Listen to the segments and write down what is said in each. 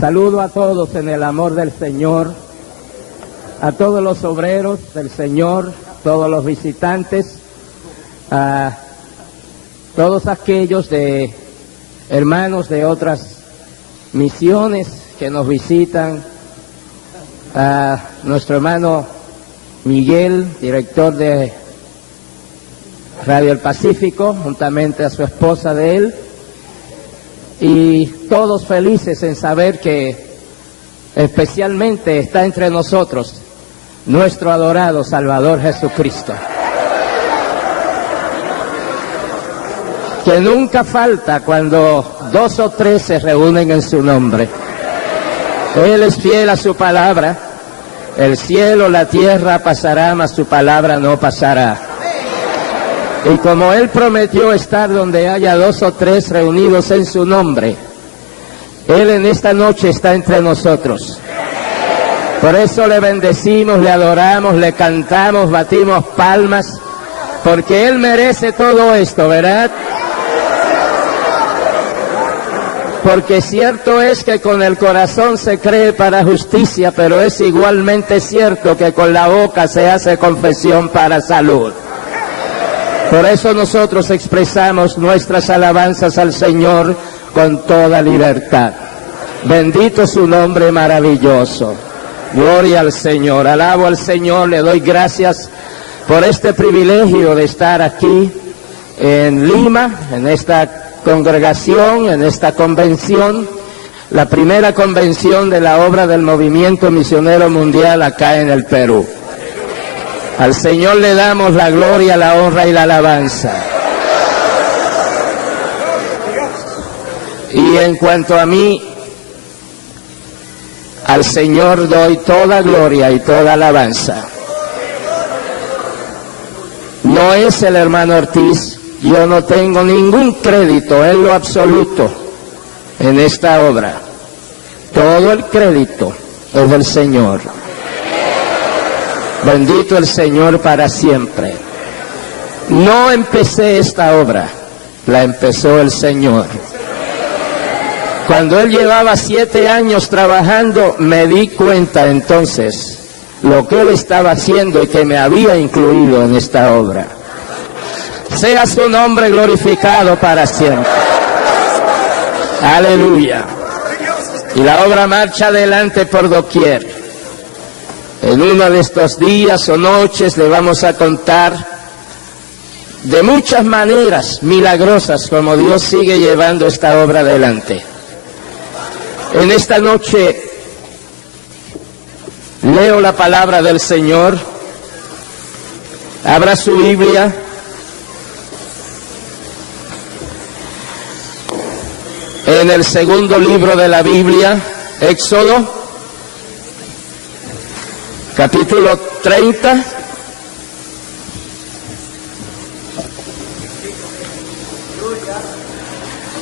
Saludo a todos en el amor del Señor, a todos los obreros del Señor, todos los visitantes, a todos aquellos de hermanos de otras misiones que nos visitan, a nuestro hermano Miguel, director de Radio El Pacífico, juntamente a su esposa de él, y todos felices en saber que especialmente está entre nosotros nuestro adorado Salvador Jesucristo, que nunca falta cuando 2 o 3 se reúnen en su nombre. Él es fiel a su palabra. El cielo, la tierra pasará, mas su palabra no pasará. Y como Él prometió estar donde haya 2 o 3 reunidos en su nombre, Él en esta noche está entre nosotros. Por eso le bendecimos, le adoramos, le cantamos, batimos palmas, porque Él merece todo esto, ¿verdad? Porque cierto es que con el corazón se cree para justicia, pero es igualmente cierto que con la boca se hace confesión para salud. Por eso nosotros expresamos nuestras alabanzas al Señor con toda libertad. Bendito su nombre maravilloso. Gloria al Señor. Alabo al Señor, le doy gracias por este privilegio de estar aquí en Lima, en esta congregación, en esta convención, la primera convención de la obra del Movimiento Misionero Mundial acá en el Perú. Al Señor le damos la gloria, la honra y la alabanza. Y en cuanto a mí, al Señor doy toda gloria y toda alabanza. No es el hermano Ortiz, yo no tengo ningún crédito en lo absoluto en esta obra. Todo el crédito es del Señor. Bendito el Señor para siempre. No empecé esta obra, la empezó el Señor. Cuando Él llevaba 7 años trabajando, me di cuenta entonces lo que Él estaba haciendo y que me había incluido en esta obra. Sea su nombre glorificado para siempre. Aleluya. Y la obra marcha adelante por doquier. En uno de estos días o noches le vamos a contar de muchas maneras milagrosas como Dios sigue llevando esta obra adelante. En esta noche leo la palabra del Señor. Abra su Biblia. En el segundo libro de la Biblia, Éxodo, capítulo 30.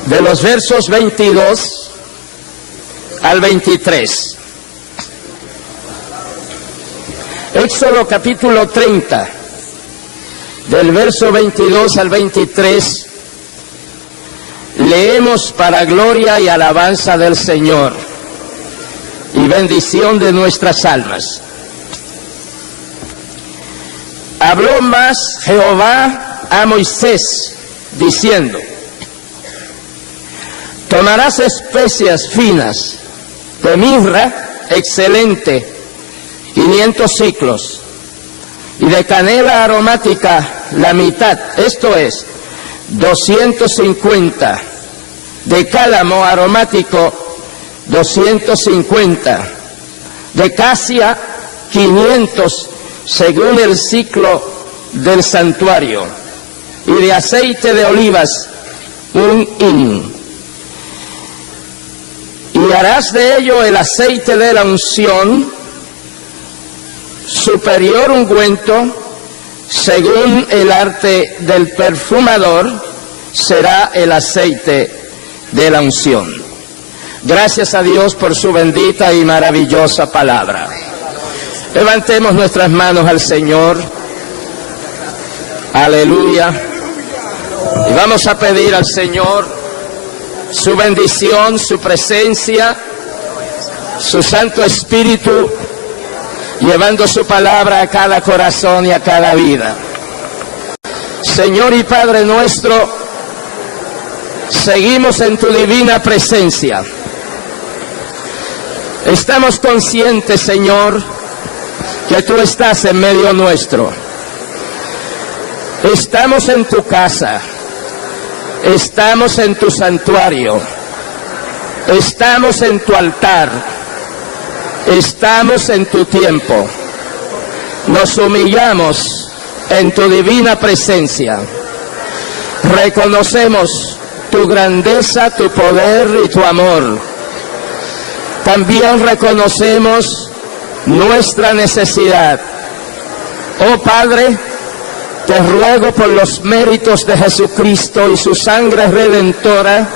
De los versos 22 al 23. Éxodo capítulo 30, del verso 22 al 23, leemos para gloria y alabanza del Señor y bendición de nuestras almas. Habló más Jehová a Moisés, diciendo: tomarás especias finas de mirra excelente, 500 siclos, y de canela aromática la mitad, esto es, 250, de cálamo aromático 250, de casia 500, según el ciclo del santuario, y de aceite de olivas 1 hin. Y harás de ello el aceite de la unción, superior ungüento, según el arte del perfumador, será el aceite de la unción. Gracias a Dios por su bendita y maravillosa palabra. Levantemos nuestras manos al Señor. Aleluya. Y vamos a pedir al Señor su bendición, su presencia, su Santo Espíritu, llevando su palabra a cada corazón y a cada vida. Señor y Padre nuestro, seguimos en tu divina presencia. Estamos conscientes, Señor, que tú estás en medio nuestro. Estamos en tu casa, estamos en tu santuario, estamos en tu altar, estamos en tu tiempo. Nos humillamos en tu divina presencia. Reconocemos tu grandeza, tu poder y tu amor. También reconocemos nuestra necesidad. Oh Padre, te ruego por los méritos de Jesucristo y su sangre redentora,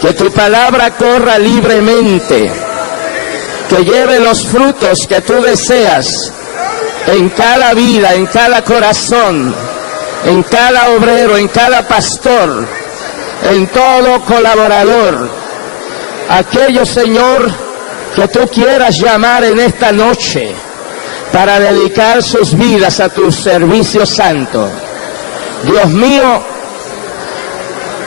que tu palabra corra libremente, que lleve los frutos que tú deseas en cada vida, en cada corazón, en cada obrero, en cada pastor, en todo colaborador. Aquello, Señor, que tú quieras llamar en esta noche para dedicar sus vidas a tu servicio santo. Dios mío,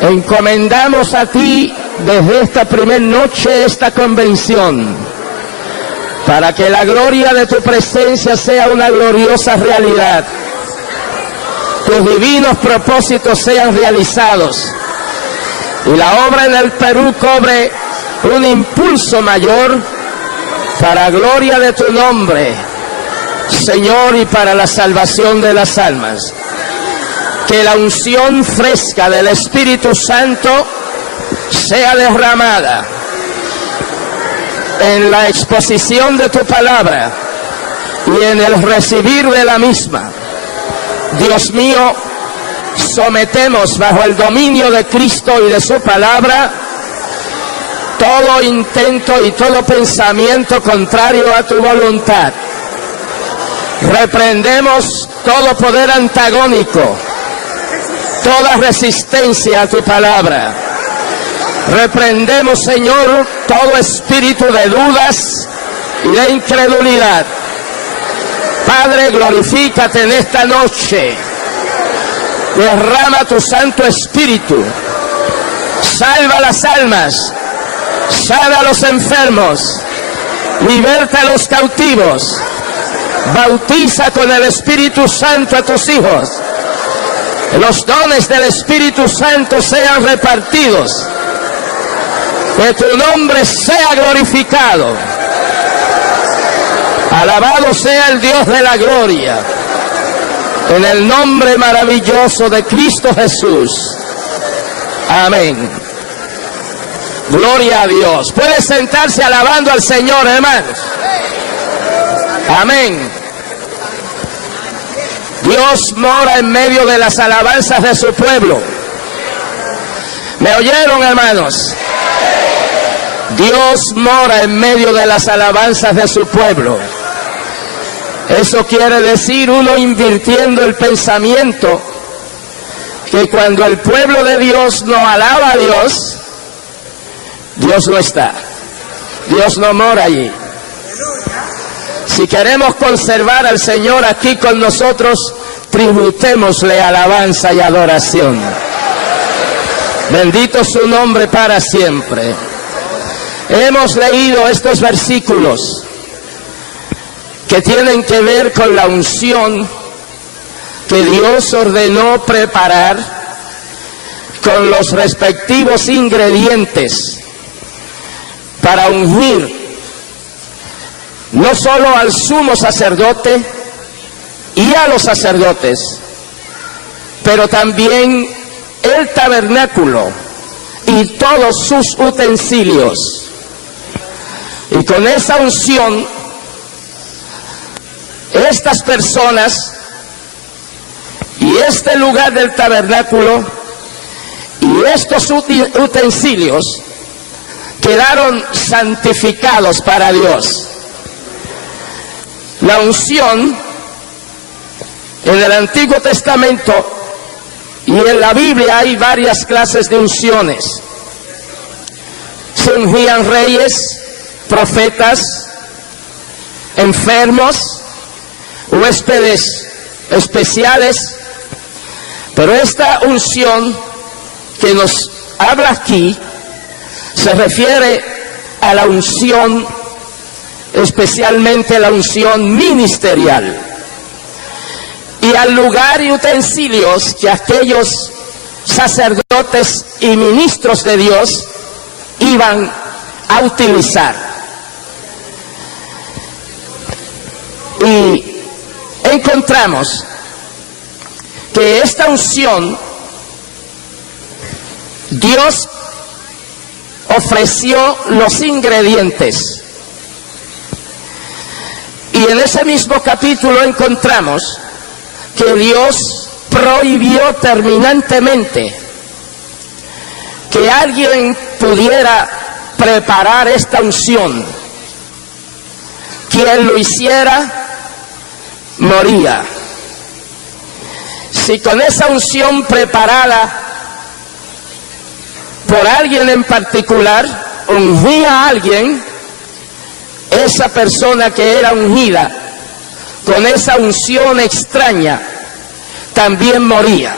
encomendamos a ti desde esta primer noche esta convención, para que la gloria de tu presencia sea una gloriosa realidad. Tus divinos propósitos sean realizados y la obra en el Perú cobre un impulso mayor para gloria de tu nombre, Señor, y para la salvación de las almas. Que la unción fresca del Espíritu Santo sea derramada en la exposición de tu palabra y en el recibir de la misma. Dios mío, sometemos bajo el dominio de Cristo y de su palabra todo intento y todo pensamiento contrario a tu voluntad. Reprendemos todo poder antagónico, toda resistencia a tu palabra. Reprendemos, Señor, todo espíritu de dudas y de incredulidad. Padre, glorifícate en esta noche. Derrama tu Santo Espíritu. Salva las almas. Sana a los enfermos. Liberta a los cautivos. Bautiza con el Espíritu Santo a tus hijos. Los dones del Espíritu Santo sean repartidos. Que tu nombre sea glorificado. Alabado sea el Dios de la gloria. En el nombre maravilloso de Cristo Jesús. Amén. Gloria a Dios. Puede sentarse alabando al Señor, hermanos. Amén. Dios mora en medio de las alabanzas de su pueblo. ¿Me oyeron, hermanos? Dios mora en medio de las alabanzas de su pueblo. Eso quiere decir uno invirtiendo el pensamiento que cuando el pueblo de Dios no alaba a Dios, Dios no está. Dios no mora allí. Si queremos conservar al Señor aquí con nosotros, tributémosle alabanza y adoración. Bendito su nombre para siempre. Hemos leído estos versículos que tienen que ver con la unción que Dios ordenó preparar con los respectivos ingredientes para ungir no solo al sumo sacerdote y a los sacerdotes, pero también el tabernáculo y todos sus utensilios. Y con esa unción, estas personas y este lugar del tabernáculo y estos utensilios quedaron santificados para Dios. La unción en el Antiguo Testamento y en la Biblia hay varias clases de unciones. Se ungían reyes, profetas, enfermos, huéspedes especiales, pero esta unción que nos habla aquí se refiere a la unción, especialmente la unción ministerial, y al lugar y utensilios que aquellos sacerdotes y ministros de Dios iban a utilizar. Y encontramos que esta unción Dios ofreció los ingredientes, y en ese mismo capítulo encontramos que Dios prohibió terminantemente que alguien pudiera preparar esta unción. Quien lo hiciera moría. Si con esa unción preparada por alguien en particular ungía a alguien, esa persona que era ungida con esa unción extraña también moría.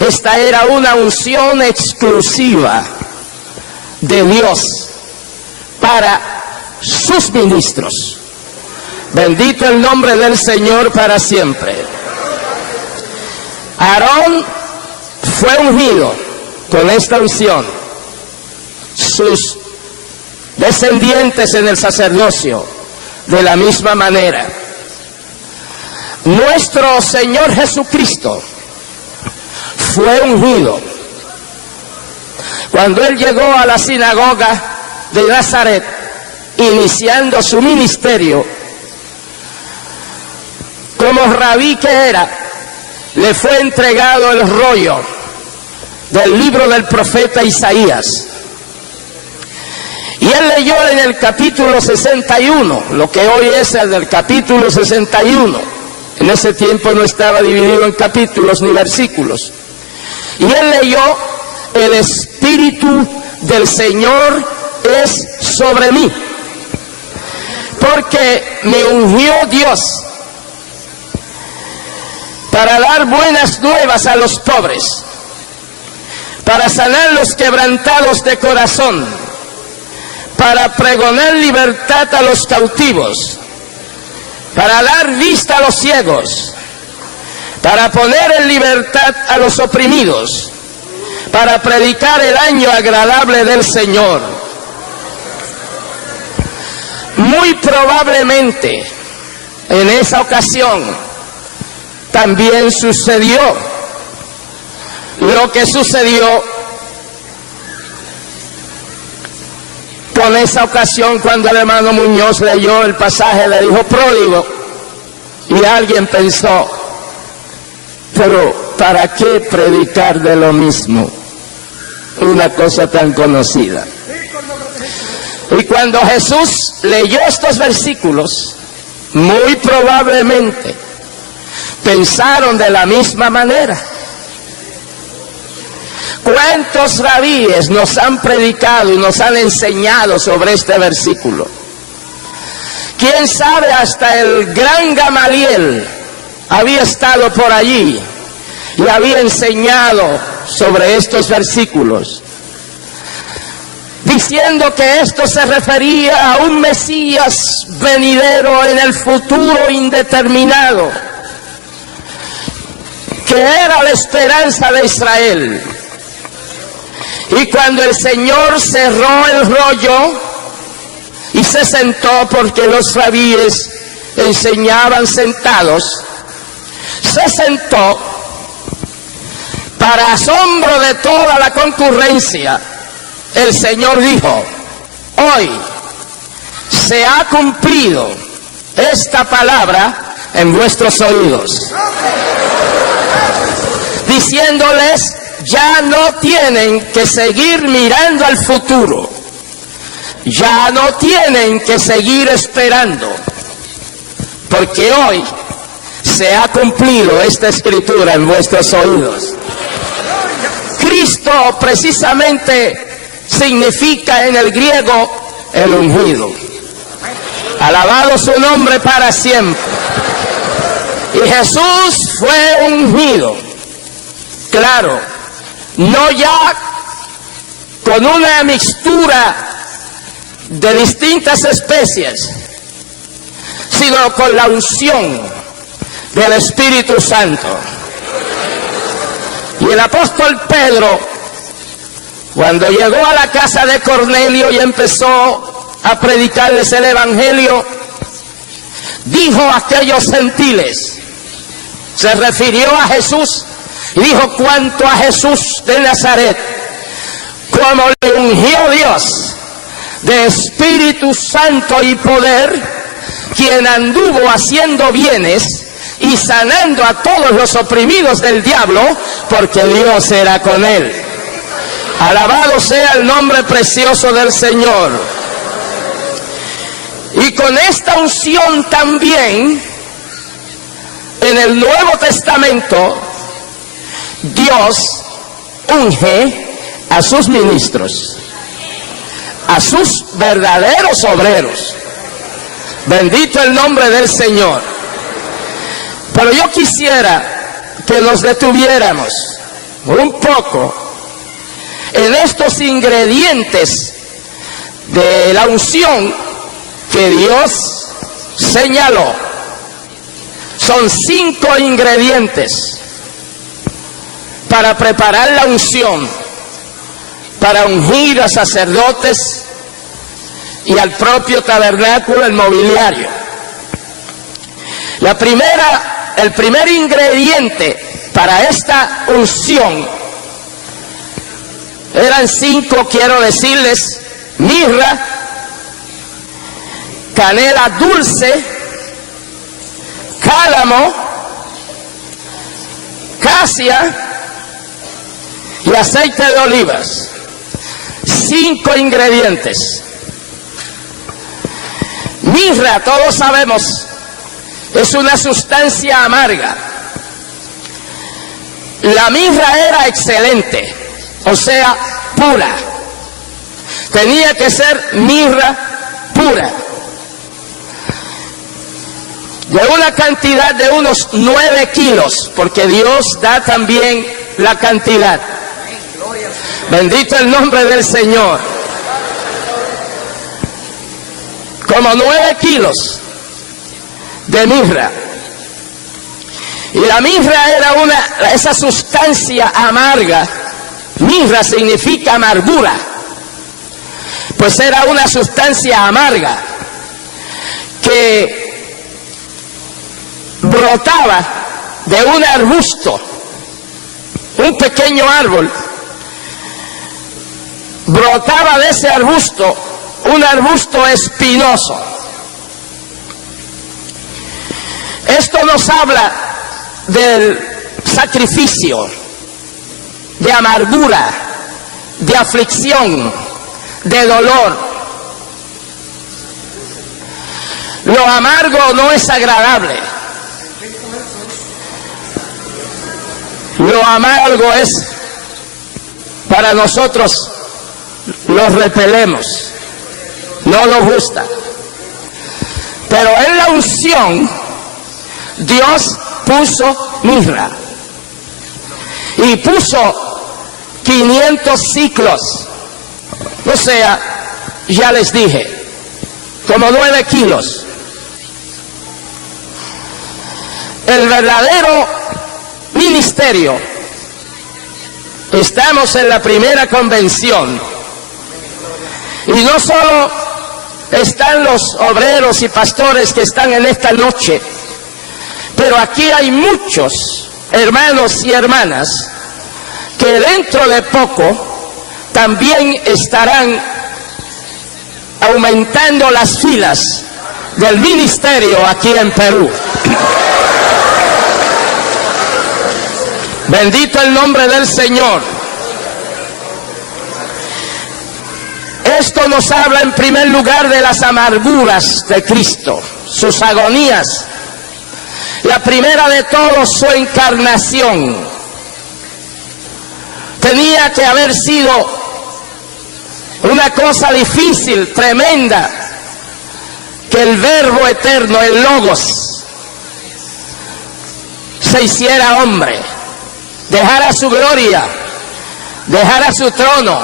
Esta era una unción exclusiva de Dios para sus ministros. Bendito el nombre del Señor para siempre. Aarón fue ungido con esta unción. Sus descendientes en el sacerdocio de la misma manera. Nuestro Señor Jesucristo fue ungido cuando Él llegó a la sinagoga de Nazaret, iniciando su ministerio. Como rabí que era, le fue entregado el rollo del libro del profeta Isaías. Y él leyó en el capítulo 61, lo que hoy es el del capítulo 61. En ese tiempo no estaba dividido en capítulos ni versículos. Y él leyó: el Espíritu del Señor es sobre mí, porque me ungió Dios para dar buenas nuevas a los pobres, para sanar los quebrantados de corazón, para pregonar libertad a los cautivos, para dar vista a los ciegos, para poner en libertad a los oprimidos, para predicar el año agradable del Señor. Muy probablemente en esa ocasión también sucedió lo que sucedió con esa ocasión cuando el hermano Muñoz leyó el pasaje del hijo pródigo, y alguien pensó: pero ¿para qué predicar de lo mismo? Una cosa tan conocida. Y cuando Jesús leyó estos versículos, muy probablemente pensaron de la misma manera. ¿Cuántos rabíes nos han predicado y nos han enseñado sobre este versículo? ¿Quién sabe? Hasta el gran Gamaliel había estado por allí y había enseñado sobre estos versículos, diciendo que esto se refería a un Mesías venidero en el futuro indeterminado, que era la esperanza de Israel. Y cuando el Señor cerró el rollo y se sentó, porque los rabíes enseñaban sentados, se sentó, para asombro de toda la concurrencia, el Señor dijo: hoy se ha cumplido esta palabra en vuestros oídos, diciéndoles: ya no tienen que seguir mirando al futuro, ya no tienen que seguir esperando, porque hoy se ha cumplido esta escritura en vuestros oídos. Cristo precisamente significa en el griego el ungido. Alabado su nombre para siempre. Y Jesús fue ungido, claro, no ya con una mixtura de distintas especies, sino con la unción del Espíritu Santo. Y el apóstol Pedro, cuando llegó a la casa de Cornelio y empezó a predicarles el evangelio, dijo a aquellos gentiles, se refirió a Jesús y dijo: cuanto a Jesús de Nazaret, como le ungió Dios de Espíritu Santo y poder, quien anduvo haciendo bienes y sanando a todos los oprimidos del diablo, porque Dios era con él. Alabado sea el nombre precioso del Señor. Y con esta unción también, en el Nuevo Testamento, Dios unge a sus ministros, a sus verdaderos obreros. Bendito el nombre del Señor. Pero yo quisiera que nos detuviéramos un poco en estos ingredientes de la unción que Dios señaló. Son 5 ingredientes para preparar la unción, para ungir a sacerdotes y al propio tabernáculo, el mobiliario. El primer ingrediente para esta unción eran 5, quiero decirles: mirra, canela dulce, cálamo, casia y aceite de olivas. 5 ingredientes. Mirra, todos sabemos, es una sustancia amarga. La mirra era excelente, o sea, pura. Tenía que ser mirra pura, de una cantidad de unos 9 kilos, porque Dios da también la cantidad. Bendito el nombre del Señor. Como 9 kilos de mirra. Y la mirra era esa sustancia amarga. Mirra significa amargura. Pues era una sustancia amarga que brotaba de un arbusto, un pequeño árbol. Brotaba de ese arbusto un arbusto espinoso. Esto nos habla del sacrificio, de amargura, de aflicción, de dolor. Lo amargo no es agradable. Lo amargo es, para nosotros, lo repelemos, no nos gusta. Pero en la unción, Dios puso mirra y puso 500 ciclos, o sea, ya les dije, como 9 kilos. El verdadero ministerio, estamos en la primera convención y no solo están los obreros y pastores que están en esta noche, pero aquí hay muchos hermanos y hermanas que dentro de poco también estarán aumentando las filas del ministerio aquí en Perú. Bendito el nombre del Señor. Esto nos habla en primer lugar de las amarguras de Cristo, sus agonías. La primera de todos, su encarnación. Tenía que haber sido Una cosa difícil, tremenda, que el Verbo eterno, el Logos, se hiciera hombre, dejara su gloria, dejara su trono,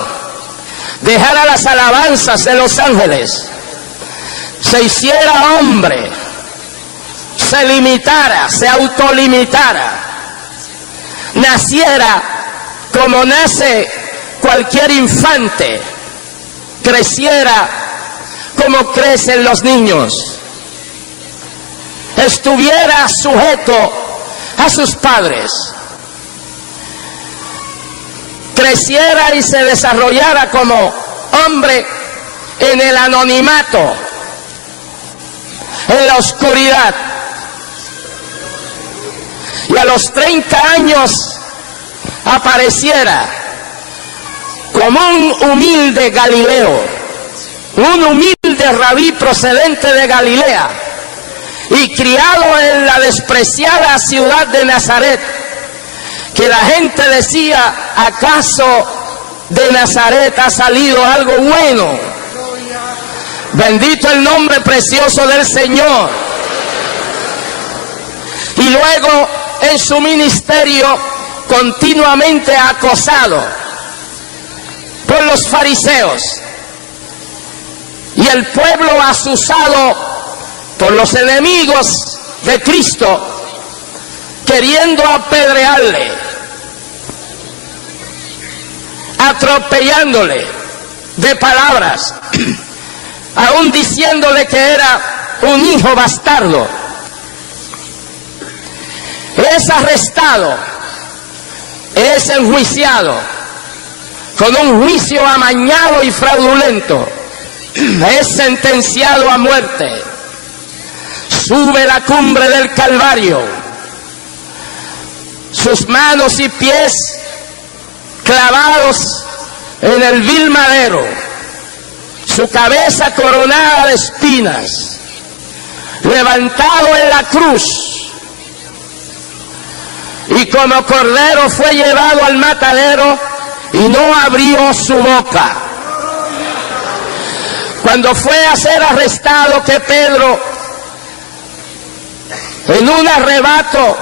dejara las alabanzas de los ángeles, se hiciera hombre, se limitara, se autolimitara, naciera como nace cualquier infante, creciera como crecen los niños, estuviera sujeto a sus padres, creciera y se desarrollara como hombre en el anonimato, en la oscuridad, y a los 30 años apareciera como un humilde Galileo, un humilde rabí procedente de Galilea y criado en la despreciada ciudad de Nazaret, que la gente decía: ¿acaso de Nazaret ha salido algo bueno? Bendito el nombre precioso del Señor. Y luego en su ministerio continuamente acosado por los fariseos y el pueblo asusado por los enemigos de Cristo, queriendo apedrearle, atropellándole de palabras, aún diciéndole que era un hijo bastardo. Es arrestado, es enjuiciado con un juicio amañado y fraudulento, es sentenciado a muerte, sube la cumbre del Calvario, sus manos y pies clavados en el vil madero, su cabeza coronada de espinas, levantado en la cruz, y como cordero fue llevado al matadero y no abrió su boca. Cuando fue a ser arrestado, que Pedro, en un arrebato,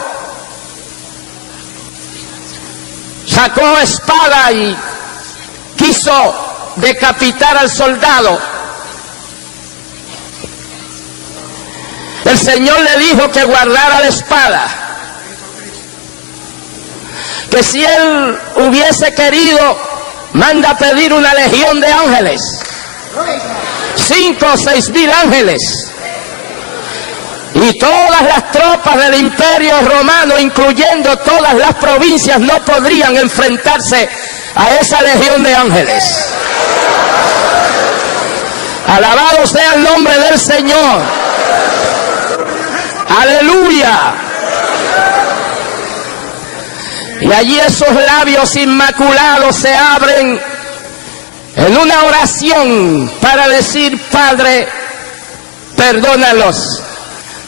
sacó espada y quiso decapitar al soldado, el Señor le dijo que guardara la espada, que si él hubiese querido, manda a pedir una legión de ángeles, 5 o 6 mil ángeles, y todas las tropas del Imperio Romano, incluyendo todas las provincias, no podrían enfrentarse a esa legión de ángeles. Alabado sea el nombre del Señor. Aleluya. Y allí esos labios inmaculados se abren en una oración para decir: Padre, perdónalos,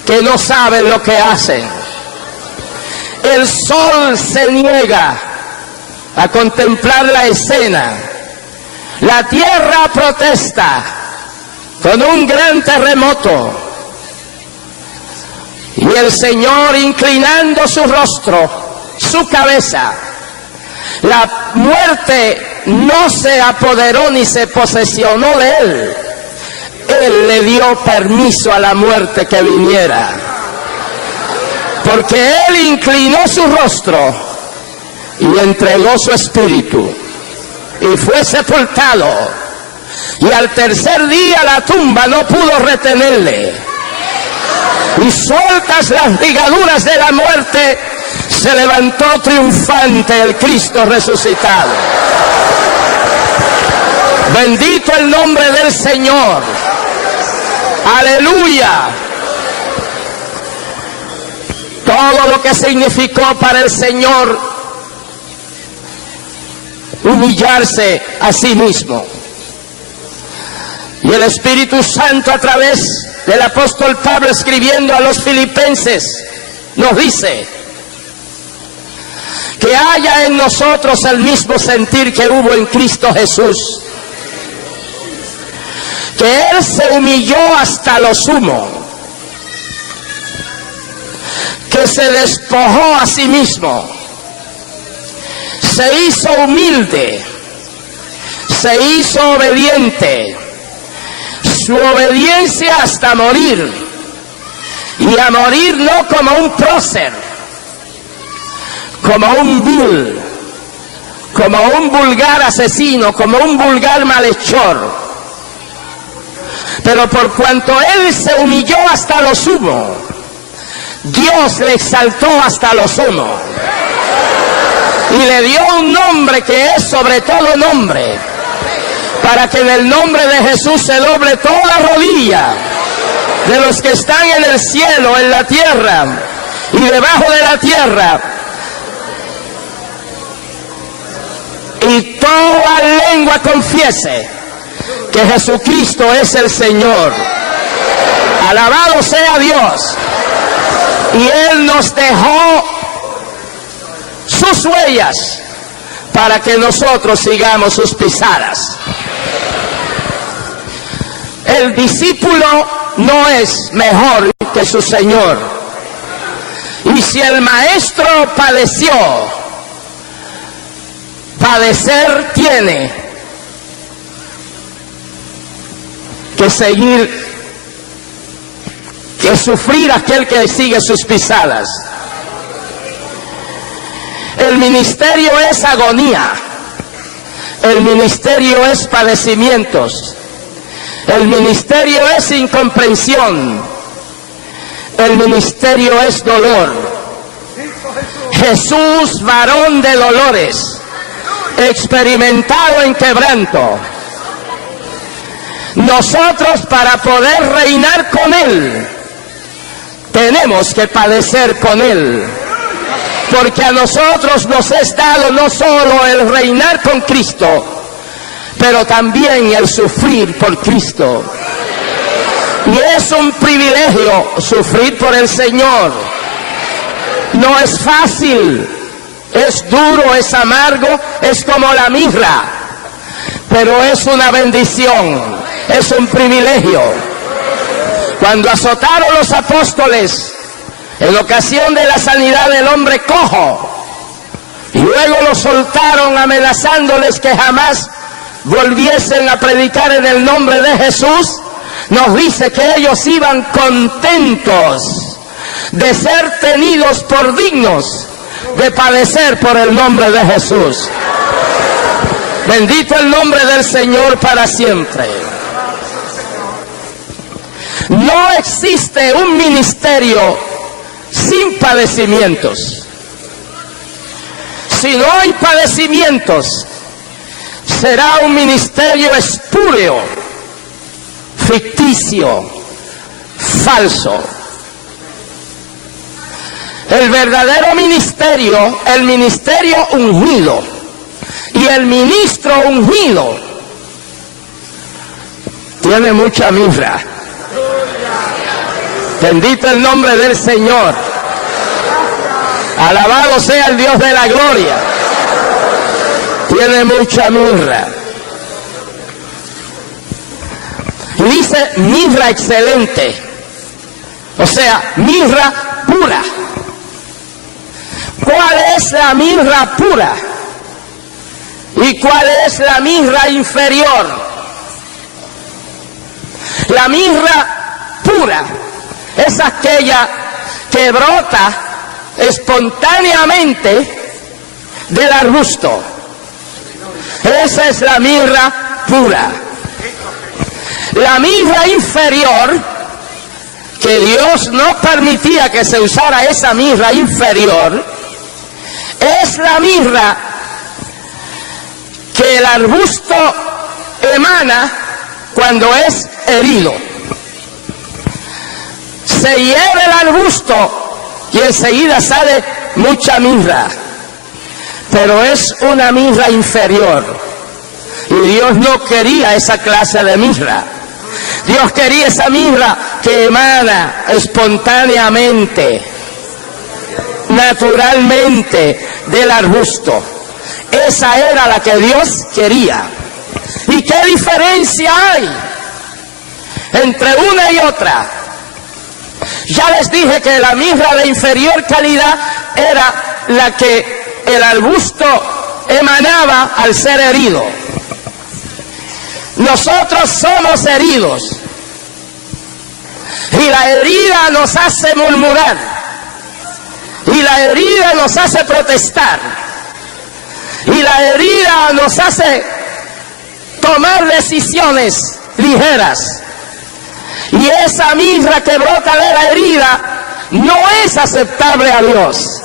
que no saben lo que hacen. El sol se niega a contemplar la escena. La tierra protesta con un gran terremoto. Y el Señor, inclinando su rostro, su cabeza, la muerte no se apoderó ni se posesionó de él. Él le dio permiso a la muerte que viniera, porque él inclinó su rostro y entregó su espíritu y fue sepultado, y al tercer día la tumba no pudo retenerle, y sueltas las ligaduras de la muerte, se levantó triunfante el Cristo resucitado. Bendito el nombre del Señor. Aleluya. Todo lo que significó para el Señor humillarse a sí mismo. Y el Espíritu Santo, a través del apóstol Pablo, escribiendo a los filipenses, nos dice: que haya en nosotros el mismo sentir que hubo en Cristo Jesús, que Él se humilló hasta lo sumo, que se despojó a sí mismo, se hizo humilde, se hizo obediente, su obediencia hasta morir, y a morir no como un prócer, como un vil, como un vulgar asesino, como un vulgar malhechor, pero por cuanto Él se humilló hasta lo sumo, Dios le exaltó hasta lo sumo y le dio un nombre que es sobre todo nombre, para que en el nombre de Jesús se doble toda rodilla de los que están en el cielo, en la tierra y debajo de la tierra, y toda lengua confiese que Jesucristo es el Señor. Alabado sea Dios. Y Él nos dejó sus huellas para que nosotros sigamos sus pisadas. El discípulo no es mejor que su Señor. Y si el maestro padeció, padecer tiene que seguir, que sufrir aquel que sigue sus pisadas. El ministerio es agonía, el ministerio es padecimientos, el ministerio es incomprensión, el ministerio es dolor. Jesús, varón de dolores, experimentado en quebranto. Nosotros, para poder reinar con Él, tenemos que padecer con Él, porque a nosotros nos es dado no solo el reinar con Cristo, pero también el sufrir por Cristo. Y es un privilegio sufrir por el Señor. No es fácil, es duro, es amargo, es como la mirra, pero es una bendición, es un privilegio. Cuando azotaron los apóstoles en ocasión de la sanidad del hombre cojo, y luego lo soltaron amenazándoles que jamás volviesen a predicar en el nombre de Jesús, nos dice que ellos iban contentos de ser tenidos por dignos de padecer por el nombre de Jesús. Bendito el nombre del Señor para siempre. No existe un ministerio sin padecimientos. Si no hay padecimientos, será un ministerio espúreo, ficticio, falso. El verdadero ministerio, el ministerio ungido y el ministro ungido, tiene mucha mirra. Bendito el nombre del Señor. Alabado sea el Dios de la gloria. Tiene mucha mirra. Y dice mirra excelente. O sea, mirra pura. ¿Cuál es la mirra pura? ¿Y cuál es la mirra inferior? La mirra pura es aquella que brota espontáneamente del arbusto. Esa es la mirra pura. La mirra inferior, que Dios no permitía que se usara esa mirra inferior, es la mirra que el arbusto emana cuando es herido. Se hiere el arbusto y enseguida sale mucha mirra, pero es una mirra inferior, y Dios no quería esa clase de mirra. Dios quería esa mirra que emana espontáneamente, naturalmente del arbusto. Esa era la que Dios quería. ¿Y qué diferencia hay entre una y otra. Ya les dije que la mirra de inferior calidad era la que el arbusto emanaba al ser herido. Nosotros somos heridos y la herida nos hace murmurar y la herida nos hace protestar y la herida nos hace tomar decisiones ligeras, y esa mirra que brota de la herida no es aceptable a Dios.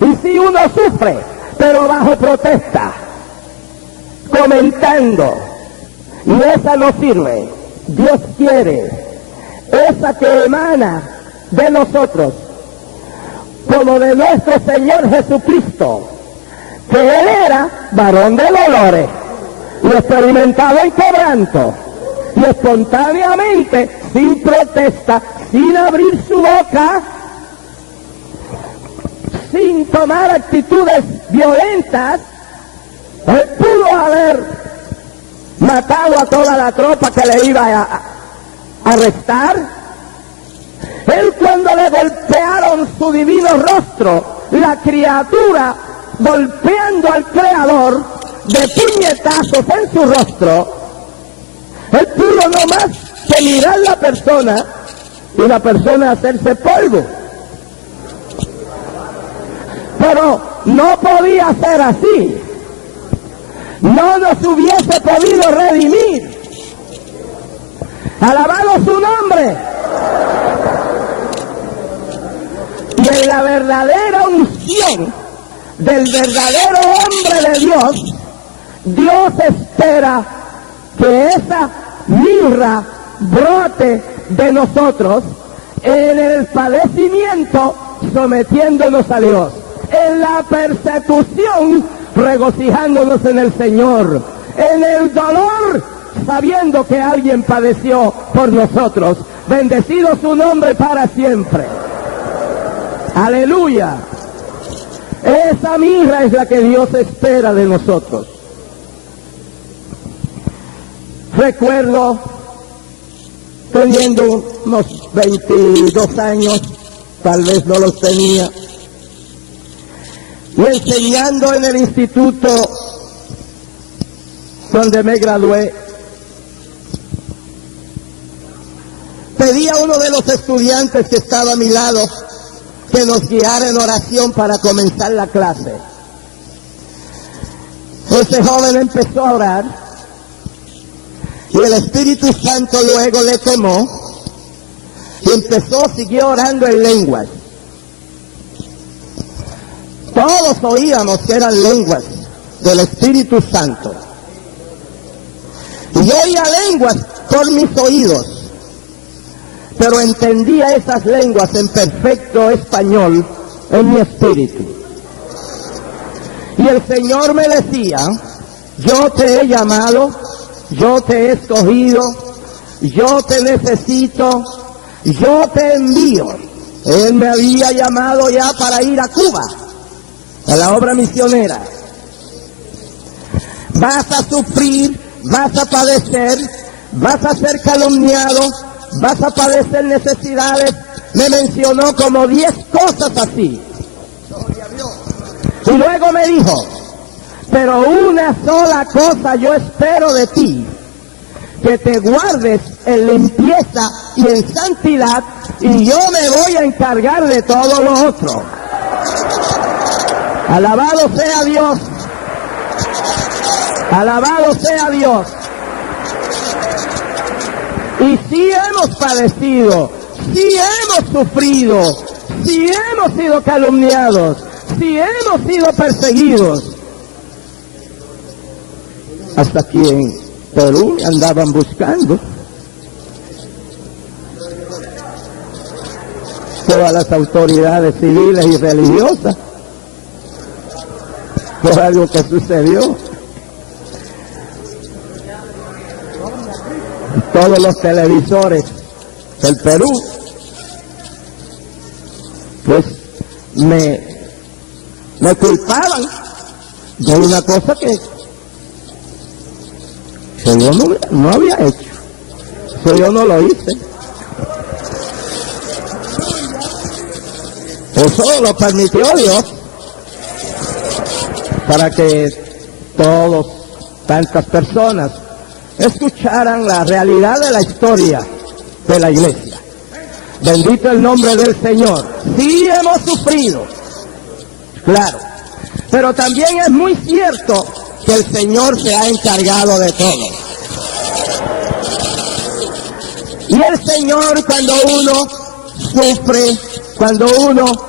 Y si uno sufre, pero bajo protesta, comentando, y esa no sirve, Dios quiere esa que emana de nosotros, como de nuestro Señor Jesucristo, que Él era varón de dolores y experimentado en quebranto, y espontáneamente, sin protesta, sin abrir su boca, sin tomar actitudes violentas, Él pudo haber matado a toda la tropa que le iba a arrestar. Él, cuando le golpearon su divino rostro, la criatura golpeando al Creador de puñetazos en su rostro, Él pudo no más que mirar la persona y la persona hacerse polvo. Pero no podía ser así. No nos hubiese podido redimir. Alabado su nombre. Y en la verdadera unción del verdadero hombre de Dios, Dios espera que esa mirra brote de nosotros en el padecimiento, sometiéndonos a Dios. En la persecución, regocijándonos en el Señor. En el dolor, sabiendo que alguien padeció por nosotros. Bendecido su nombre para siempre. Aleluya. Esa mirra es la que Dios espera de nosotros. Recuerdo, teniendo unos 22 años, tal vez no los tenía, y enseñando en el instituto donde me gradué, pedí a uno de los estudiantes que estaba a mi lado que nos guiara en oración para comenzar la clase. Ese joven empezó a orar y el Espíritu Santo luego le tomó y siguió orando en lenguas. Todos oíamos que eran lenguas del Espíritu Santo. Y yo oía lenguas por mis oídos, pero entendía esas lenguas en perfecto español en mi espíritu. Y el Señor me decía: yo te he llamado, yo te he escogido, yo te necesito, yo te envío. Él me había llamado ya para ir a Cuba, a la obra misionera. Vas a sufrir, vas a padecer, vas a ser calumniado, vas a padecer necesidades, me mencionó como 10 cosas así. Y luego me dijo, pero una sola cosa yo espero de ti, que te guardes en limpieza y en santidad, y yo me voy a encargar de todo lo otro. Alabado sea Dios. Alabado sea Dios. Y sí hemos padecido, sí hemos sufrido, sí hemos sido calumniados, sí hemos sido perseguidos. Hasta aquí en Perú me andaban buscando. Todas las autoridades civiles y religiosas por algo que sucedió. Todos los televisores del Perú pues me culpaban de una cosa que yo no había hecho. Eso yo no lo hice. Eso lo permitió Dios para que tantas personas escucharan la realidad de la historia de la iglesia. Bendito el nombre del Señor. Sí hemos sufrido, claro, pero también es muy cierto que el Señor se ha encargado de todo. Y el Señor, cuando uno sufre, cuando uno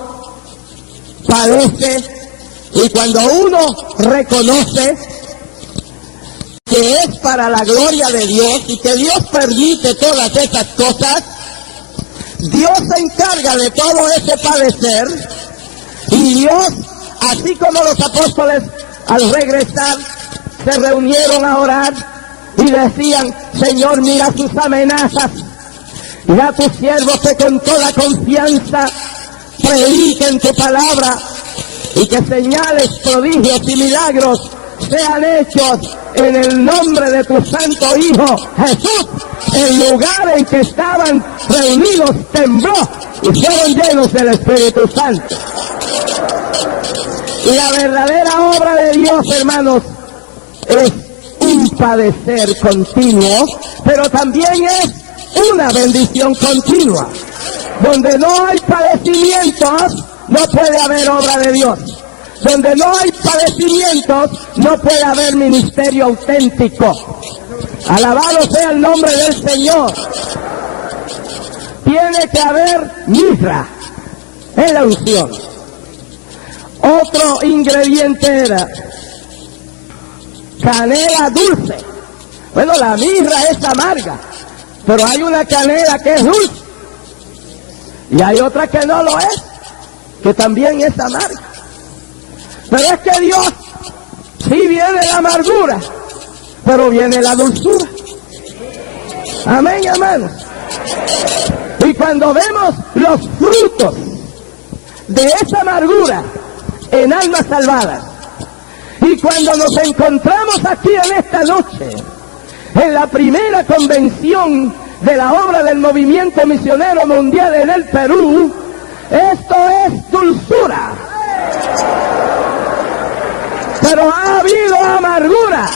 padece y cuando uno reconoce que es para la gloria de Dios y que Dios permite todas esas cosas, Dios se encarga de todo ese padecer, y Dios, así como los apóstoles al regresar se reunieron a orar y decían, Señor, mira sus amenazas, y a tus siervos que con toda confianza prediquen tu palabra, y que señales, prodigios y milagros sean hechos en el nombre de tu santo Hijo Jesús. El lugar en que estaban reunidos tembló y fueron llenos del Espíritu Santo. Y la verdadera obra de Dios, hermanos, es un padecer continuo, pero también es una bendición continua. Donde no hay padecimientos, no puede haber obra de Dios. Donde no hay padecimientos, no puede haber ministerio auténtico. Alabado sea el nombre del Señor. Tiene que haber mirra en la unción. Otro ingrediente era canela dulce. Bueno, la mirra es amarga, pero hay una canela que es dulce. Y hay otra que no lo es, que también es amarga. Pero es que Dios, sí viene la amargura, pero viene la dulzura. Amén, hermanos. Y cuando vemos los frutos de esa amargura en almas salvadas, y cuando nos encontramos aquí en esta noche, en la primera convención de la obra del Movimiento Misionero Mundial en el Perú, esto es dulzura. Pero ha habido amargura,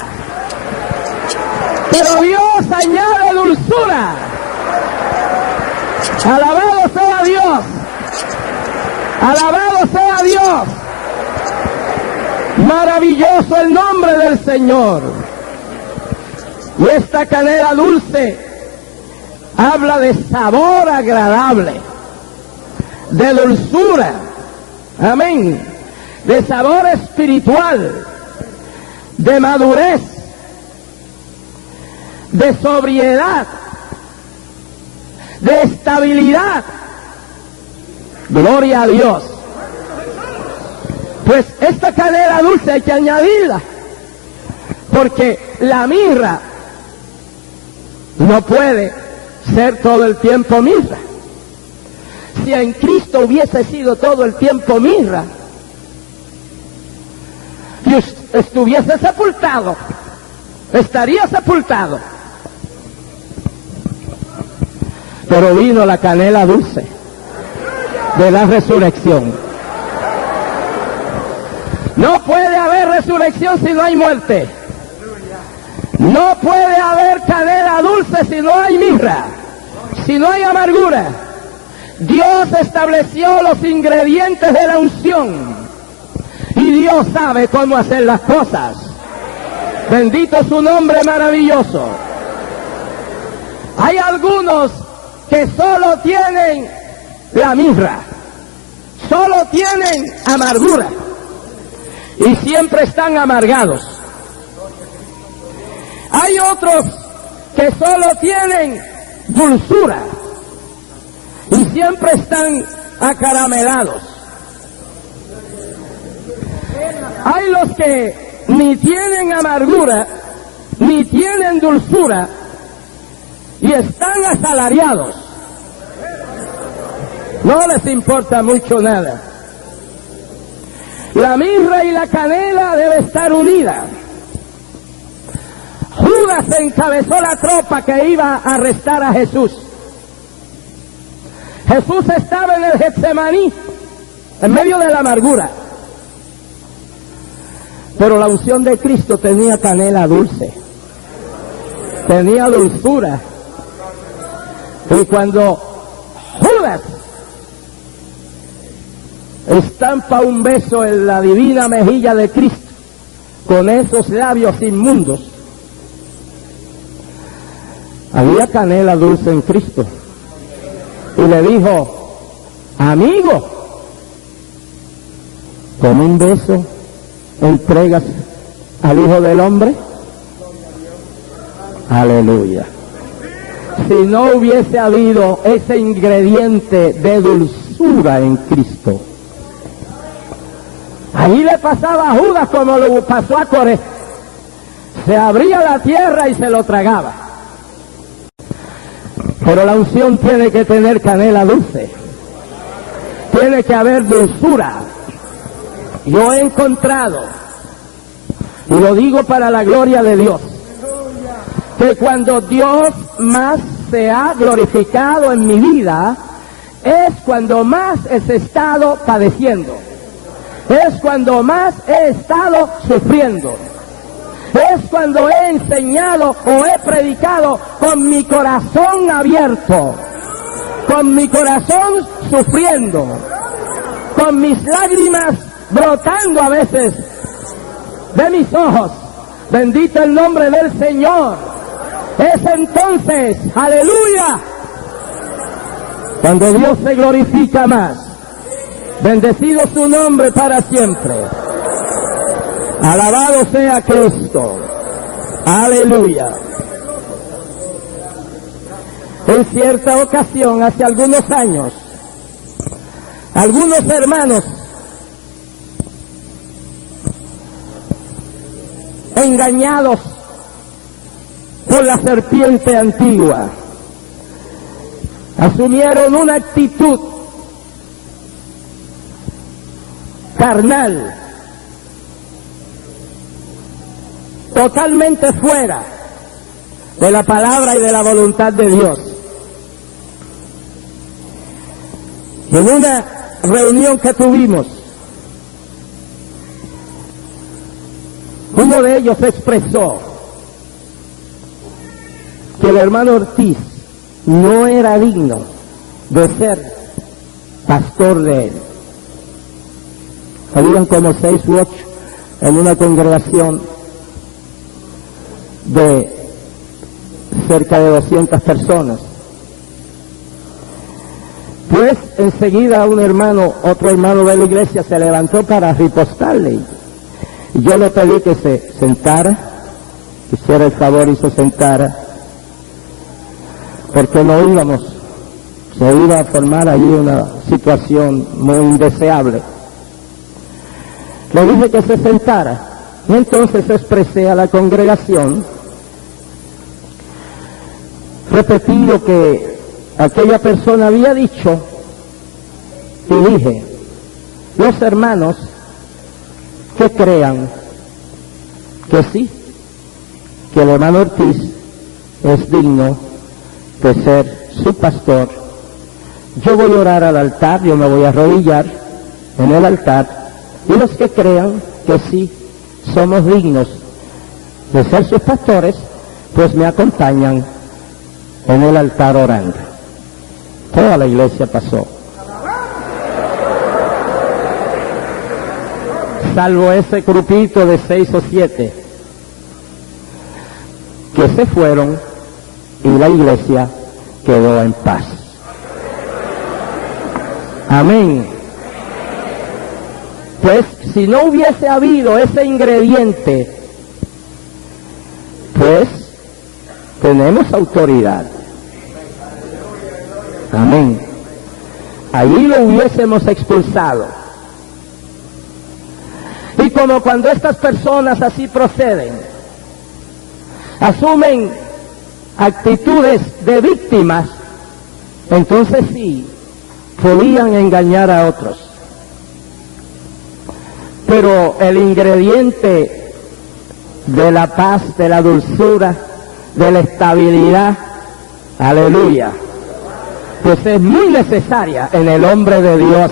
pero Dios añade dulzura. Alabado sea Dios. Alabado sea Dios. Maravilloso el nombre del Señor. Y esta canela dulce habla de sabor agradable, de dulzura, amén, de sabor espiritual, de madurez, de sobriedad, de estabilidad. Gloria a Dios. Pues esta canela dulce hay que añadirla, porque la mirra no puede ser todo el tiempo mirra. Si en Cristo hubiese sido todo el tiempo mirra, y estuviese sepultado, estaría sepultado. Pero vino la canela dulce. de la resurrección. No puede haber resurrección si no hay muerte. No puede haber canela dulce si no hay mirra, si no hay amargura. Dios estableció los ingredientes de la unción y Dios sabe cómo hacer las cosas. Bendito su nombre maravilloso. Hay algunos que solo tienen la mirra, solo tienen amargura y siempre están amargados. Hay otros que solo tienen dulzura y siempre están acaramelados. Hay los que ni tienen amargura, ni tienen dulzura, y están asalariados. No les importa mucho nada. La mirra y la canela deben estar unidas. Judas encabezó la tropa que iba a arrestar a Jesús. Jesús estaba en el Getsemaní, en medio de la amargura. Pero la unción de Cristo tenía canela dulce, tenía dulzura. Y cuando Judas estampa un beso en la divina mejilla de Cristo, con esos labios inmundos, había canela dulce en Cristo. Y le dijo: amigo, con un beso entregas al Hijo del Hombre. Aleluya. Si no hubiese habido ese ingrediente de dulzura en Cristo, ahí le pasaba a Judas como le pasó a Coré. Se abría la tierra y se lo tragaba. Pero la unción tiene que tener canela dulce. Tiene que haber dulzura. Yo he encontrado, y lo digo para la gloria de Dios, que cuando Dios más se ha glorificado en mi vida, es cuando más he estado padeciendo. Es cuando más he estado sufriendo. Es cuando he enseñado o he predicado con mi corazón abierto, con mi corazón sufriendo, con mis lágrimas brotando a veces de mis ojos. Bendito el nombre del Señor. Es entonces, aleluya, cuando Dios se glorifica más. Bendecido su nombre para siempre. Alabado sea Cristo. Aleluya. En cierta ocasión, hace algunos años, algunos hermanos engañados por la serpiente antigua asumieron una actitud carnal, totalmente fuera de la palabra y de la voluntad de Dios. En una reunión que tuvimos, uno de ellos expresó que el hermano Ortiz no era digno de ser pastor de él. Habían como 6 u 8 en una congregación de cerca de 200 personas. Pues enseguida otro hermano de la iglesia se levantó para ripostarle. Y yo le pedí que se sentara, que hiciera el favor y se sentara, porque se iba a formar allí una situación muy indeseable. Le dije que se sentara, y entonces expresé a la congregación, repetí lo que aquella persona había dicho, y dije: los hermanos que crean que sí, que el hermano Ortiz es digno de ser su pastor, yo voy a orar al altar, yo me voy a arrodillar en el altar, y los que crean que sí somos dignos de ser sus pastores, pues me acompañan en el altar orando. Toda la iglesia pasó, salvo ese grupito de 6 o 7 que se fueron, y la iglesia quedó en paz. Amén. Pues si no hubiese habido ese ingrediente, pues tenemos autoridad. Amén. Allí lo hubiésemos expulsado. Y como cuando estas personas así proceden, asumen actitudes de víctimas, entonces sí, podían engañar a otros. Pero el ingrediente de la paz, de la dulzura, de la estabilidad, aleluya, pues es muy necesaria en el hombre de Dios.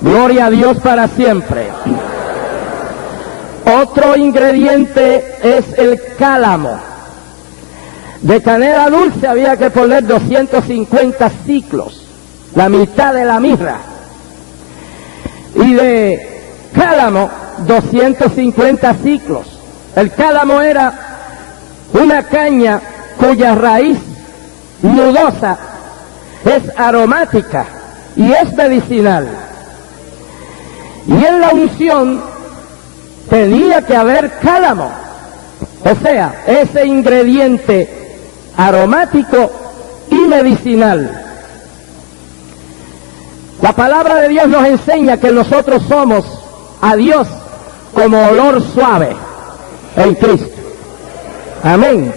Gloria a Dios para siempre. Otro ingrediente es el cálamo. De canela dulce había que poner 250 ciclos, la mitad de la mirra. Y de cálamo, 250 ciclos. El cálamo era una caña cuya raíz nudosa es aromática y es medicinal. Y en la unción tenía que haber cálamo, o sea, ese ingrediente aromático y medicinal. La palabra de Dios nos enseña que nosotros somos a Dios como olor suave en Cristo. Amén.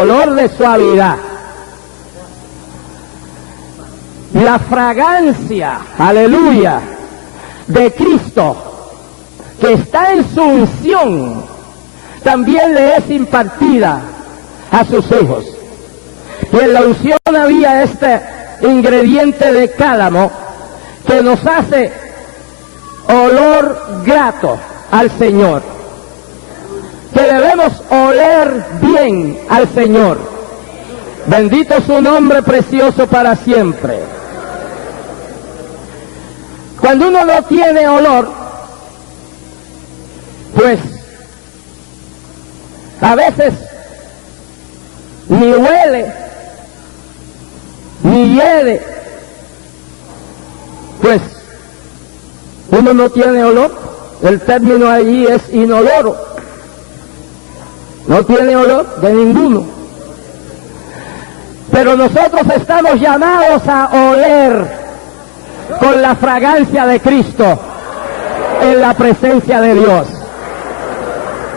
Olor de suavidad. La fragancia, aleluya, de Cristo, que está en su unción, también le es impartida a sus hijos. Y en la unción había este ingrediente de cálamo que nos hace olor grato al Señor, que debemos oler bien al Señor. Bendito su nombre precioso para siempre. Cuando uno no tiene olor, pues a veces ni huele, ni hiede, pues uno no tiene olor. El término allí es inoloro. No tiene olor de ninguno. Pero nosotros estamos llamados a oler con la fragancia de Cristo en la presencia de Dios.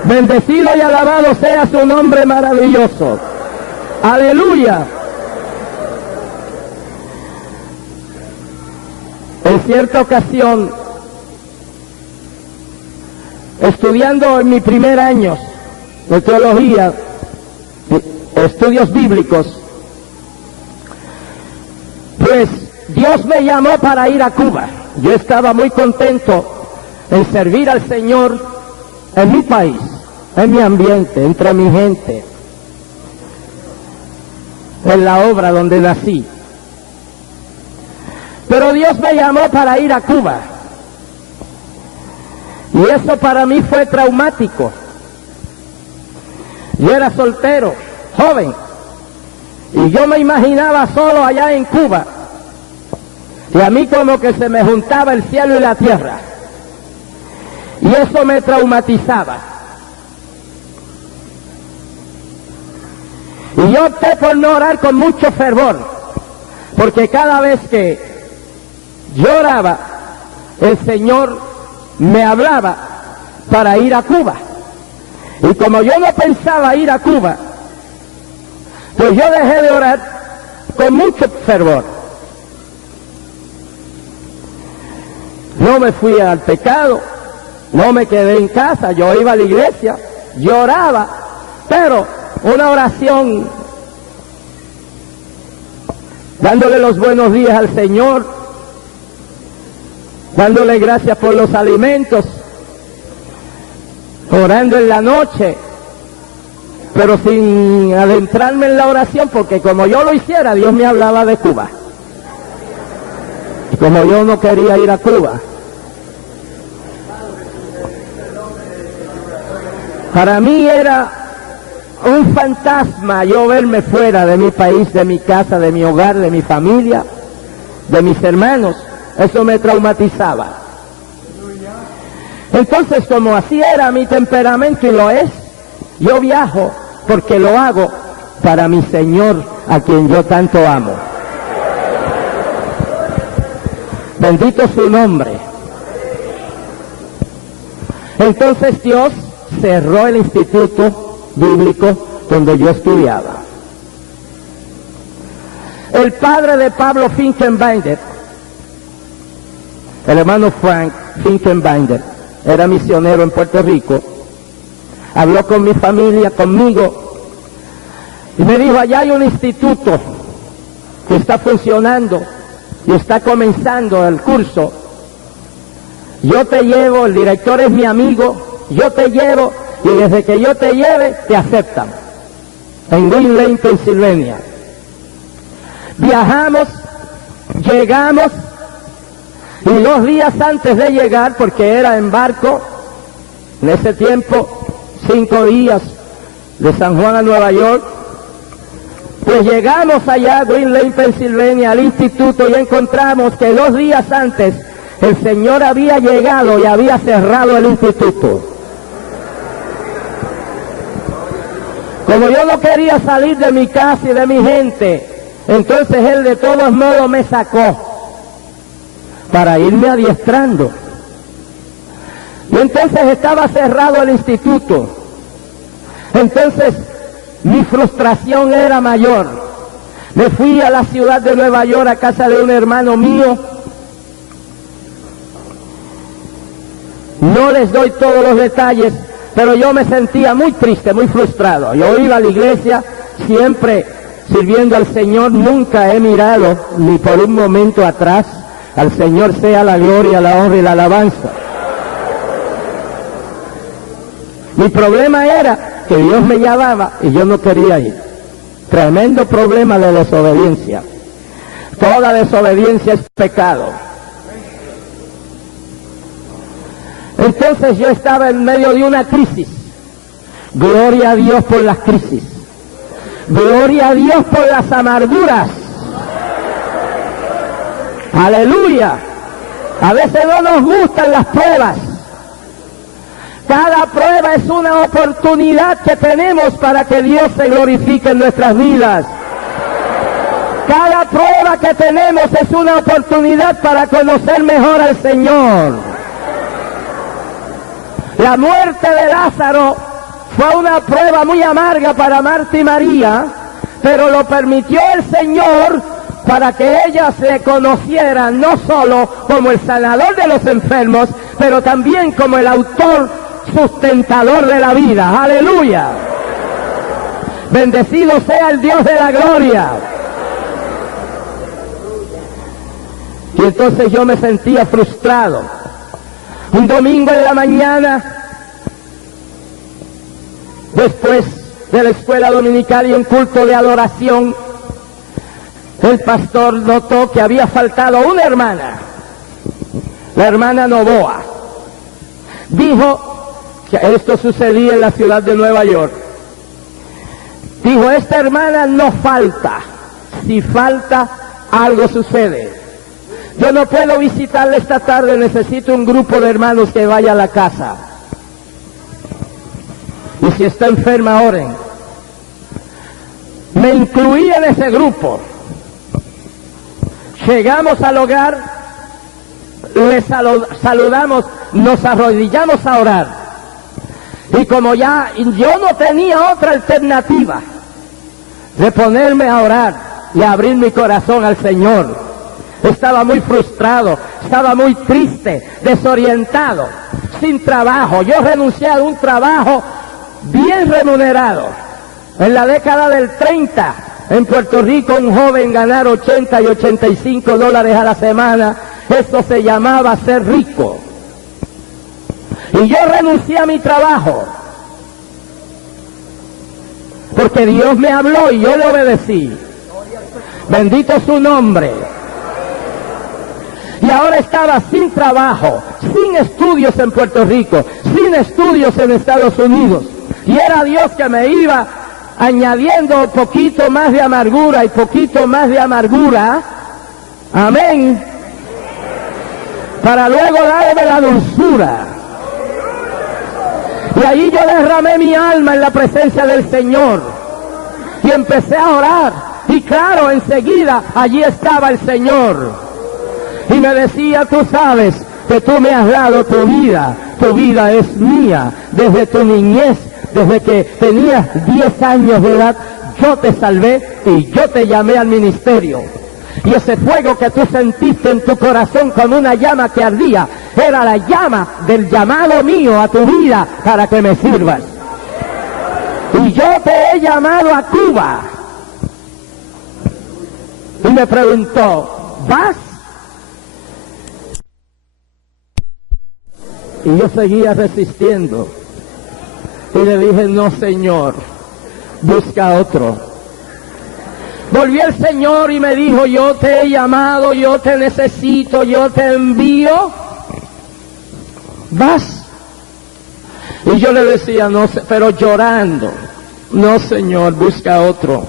Bendecido y alabado sea su nombre maravilloso. Aleluya. En cierta ocasión, estudiando en mi primer año de teología, estudios bíblicos, pues Dios me llamó para ir a Cuba. Yo estaba muy contento en servir al Señor en mi país, en mi ambiente, entre mi gente, en la obra donde nací. Pero Dios me llamó para ir a Cuba. Y eso para mí fue traumático. Yo era soltero, joven, y yo me imaginaba solo allá en Cuba. Y a mí como que se me juntaba el cielo y la tierra. Y eso me traumatizaba. Y yo opté por no orar con mucho fervor, porque cada vez que yo oraba, el Señor me hablaba para ir a Cuba. Y como yo no pensaba ir a Cuba, pues yo dejé de orar con mucho fervor. No me fui al pecado, no me quedé en casa, yo iba a la iglesia, yo oraba, pero una oración dándole los buenos días al Señor, dándole gracias por los alimentos, orando en la noche, pero sin adentrarme en la oración, porque como yo lo hiciera, Dios me hablaba de Cuba. Y como yo no quería ir a Cuba, para mí era un fantasma yo verme fuera de mi país, de mi casa, de mi hogar, de mi familia, de mis hermanos. Eso me traumatizaba. Entonces, como así era mi temperamento y lo es, yo viajo porque lo hago para mi Señor, a quien yo tanto amo. Bendito su nombre. Entonces Dios cerró el instituto bíblico donde yo estudiaba. El padre de Pablo Finkenbinder, el hermano Frank Finkenbinder, era misionero en Puerto Rico, habló con mi familia, conmigo, y me dijo, allá hay un instituto que está funcionando y está comenzando el curso. Yo te llevo, el director es mi amigo, yo te llevo, y desde que yo te lleve, te aceptan. En Green Lane, Pensilvania. Viajamos, llegamos, y 2 días antes de llegar, porque era en barco, en ese tiempo, 5 días de San Juan a Nueva York, pues llegamos allá a Green Lane, Pensilvania, al instituto, y encontramos que 2 días antes el Señor había llegado y había cerrado el instituto. Como yo no quería salir de mi casa y de mi gente, entonces Él de todos modos me sacó para irme adiestrando. Y entonces estaba cerrado el instituto. Entonces mi frustración era mayor. Me fui a la ciudad de Nueva York, a casa de un hermano mío. No les doy todos los detalles, pero yo me sentía muy triste, muy frustrado. Yo iba a la iglesia siempre sirviendo al Señor, nunca he mirado ni por un momento atrás. Al Señor sea la gloria, la honra y la alabanza. Mi problema era que Dios me llamaba y yo no quería ir. Tremendo problema de desobediencia. Toda desobediencia es pecado. Entonces yo estaba en medio de una crisis. Gloria a Dios por las crisis. Gloria a Dios por las amarguras. Aleluya. A veces no nos gustan las pruebas. Cada prueba es una oportunidad que tenemos para que Dios se glorifique en nuestras vidas. Cada prueba que tenemos es una oportunidad para conocer mejor al Señor. La muerte de Lázaro fue una prueba muy amarga para Marta y María, pero lo permitió el Señor para que ellas se conocieran no solo como el sanador de los enfermos, pero también como el autor sustentador de la vida. ¡Aleluya! Bendecido sea el Dios de la gloria. Y entonces yo me sentía frustrado. Un domingo en la mañana, después de la escuela dominical y un culto de adoración, el pastor notó que había faltado una hermana, la hermana Novoa. Dijo que esto sucedía en la ciudad de Nueva York. Dijo, esta hermana no falta. Si falta, algo sucede. Yo no puedo visitarla esta tarde, necesito un grupo de hermanos que vaya a la casa. Y si está enferma, oren. Me incluí en ese grupo. Llegamos al hogar, le saludamos, nos arrodillamos a orar. Y como ya yo no tenía otra alternativa de ponerme a orar y a abrir mi corazón al Señor, estaba muy frustrado, estaba muy triste, desorientado, sin trabajo. Yo renuncié a un trabajo bien remunerado en la década del 30, en Puerto Rico un joven ganar 80 y 85 dólares a la semana, eso se llamaba ser rico. Y yo renuncié a mi trabajo, porque Dios me habló y yo le obedecí. Bendito su nombre. Y ahora estaba sin trabajo, sin estudios en Puerto Rico, sin estudios en Estados Unidos. Y era Dios que me iba añadiendo poquito más de amargura y poquito más de amargura. Amén. Para luego darme la dulzura. Y ahí yo derramé mi alma en la presencia del Señor. Y empecé a orar. Y claro, enseguida allí estaba el Señor. Y me decía, tú sabes que tú me has dado tu vida es mía. Desde tu niñez, desde que tenías 10 años de edad, yo te salvé y yo te llamé al ministerio. Y ese fuego que tú sentiste en tu corazón con una llama que ardía, era la llama del llamado mío a tu vida para que me sirvas. Y yo te he llamado a Cuba. Y me preguntó, ¿vas? Y yo seguía resistiendo. Y le dije, no, Señor, busca otro. Volvió el Señor y me dijo, yo te he llamado, yo te necesito, yo te envío. ¿Vas? Y yo le decía, no, pero llorando, no, Señor, busca otro.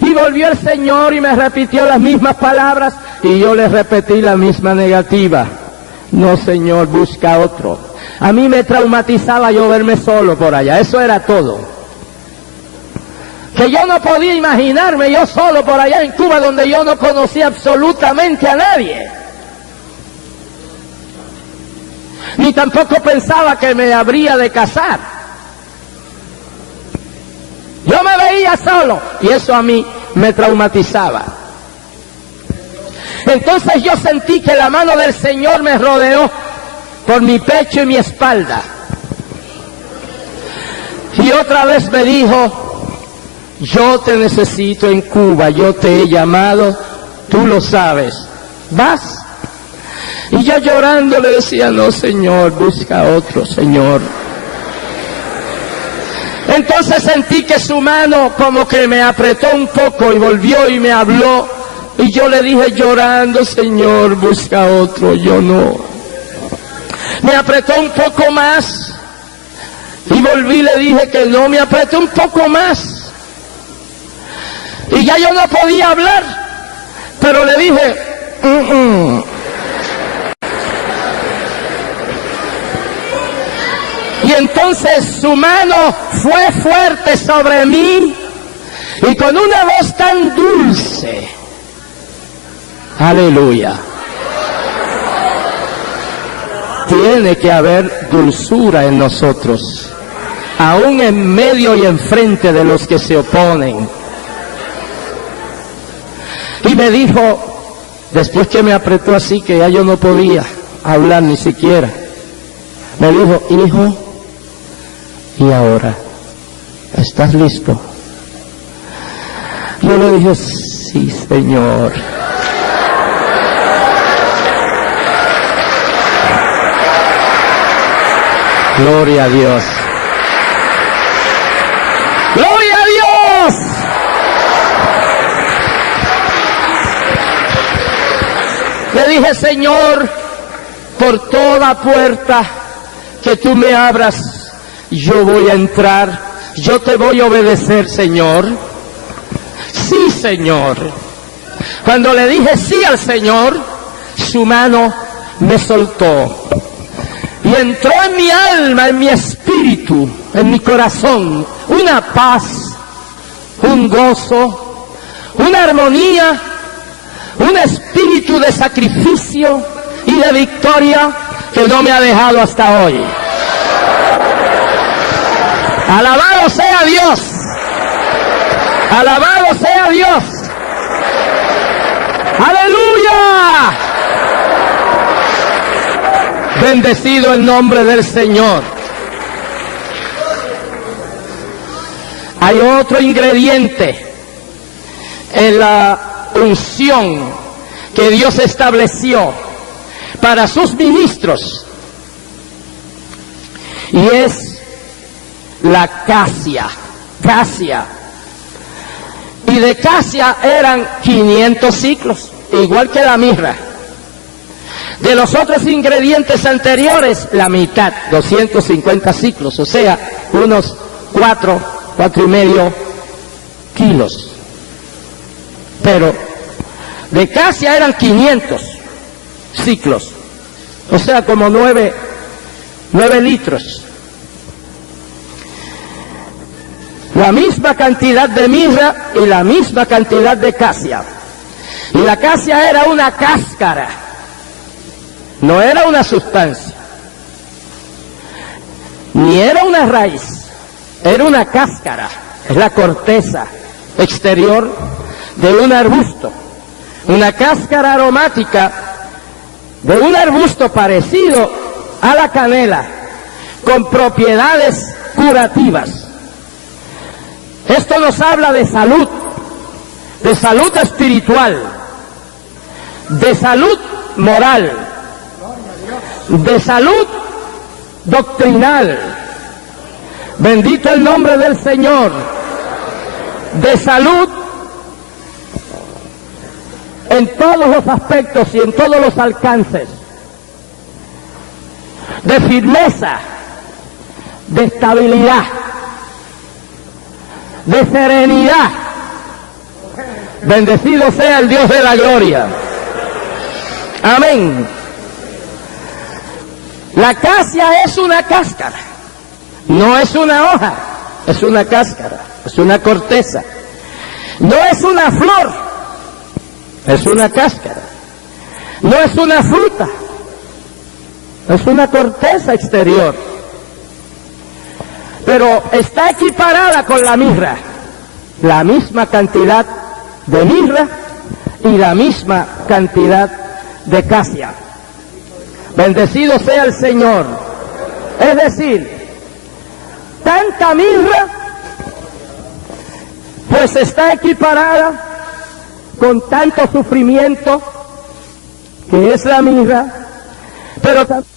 Y volvió el Señor y me repitió las mismas palabras y yo le repetí la misma negativa. No, Señor, busca otro. A mí me traumatizaba yo verme solo por allá, eso era todo. Que yo no podía imaginarme yo solo por allá en Cuba, donde yo no conocía absolutamente a nadie. Ni tampoco pensaba que me habría de casar. Yo me veía solo y eso a mí me traumatizaba. Entonces yo sentí que la mano del Señor me rodeó por mi pecho y mi espalda. Y otra vez me dijo, yo te necesito en Cuba, yo te he llamado, tú lo sabes, ¿vas? Y yo llorando le decía, no, Señor, busca otro, Señor. Entonces sentí que su mano como que me apretó un poco y volvió y me habló. Y yo le dije llorando, Señor, busca otro, yo no. Me apretó un poco más. Y volví y le dije que no, me apretó un poco más. Y ya yo no podía hablar. Pero le dije, Y entonces su mano fue fuerte sobre mí. Y con una voz tan dulce. Aleluya. Tiene que haber dulzura en nosotros, aún en medio y enfrente de los que se oponen. Y me dijo, después que me apretó así que ya yo no podía hablar ni siquiera, me dijo, hijo, ¿y ahora? ¿Estás listo? Yo le dije, sí, Señor. Gloria a Dios. ¡Gloria a Dios! Le dije, Señor, por toda puerta que tú me abras, yo voy a entrar, yo te voy a obedecer, Señor. Sí, Señor. Cuando le dije sí al Señor, su mano me soltó. Y entró en mi alma, en mi espíritu, en mi corazón, una paz, un gozo, una armonía, un espíritu de sacrificio y de victoria que no me ha dejado hasta hoy. Alabado sea Dios. Alabado sea Dios. ¡Aleluya! Bendecido el nombre del Señor. Hay otro ingrediente en la unción que Dios estableció para sus ministros, y es la casia. Y de casia eran 500 ciclos, igual que la mirra. De los otros ingredientes anteriores, la mitad, 250 ciclos, o sea, unos 4,5 kilos. Pero de casia eran 500 ciclos, o sea, como 9 litros. La misma cantidad de mirra y la misma cantidad de casia. Y la casia era una cáscara, no era una sustancia, ni era una raíz, era una cáscara, es la corteza exterior de un arbusto, una cáscara aromática de un arbusto parecido a la canela, con propiedades curativas. Esto nos habla de salud espiritual, de salud moral, de salud doctrinal, bendito el nombre del Señor, de salud en todos los aspectos y en todos los alcances, de firmeza, de estabilidad, de serenidad. Bendecido sea el Dios de la gloria. Amén. La casia es una cáscara, no es una hoja, es una cáscara, es una corteza. No es una flor, es una cáscara. No es una fruta, es una corteza exterior. Pero está equiparada con la mirra, la misma cantidad de mirra y la misma cantidad de casia. Bendecido sea el Señor. Es decir, tanta mirra pues está equiparada con tanto sufrimiento que es la mirra, pero también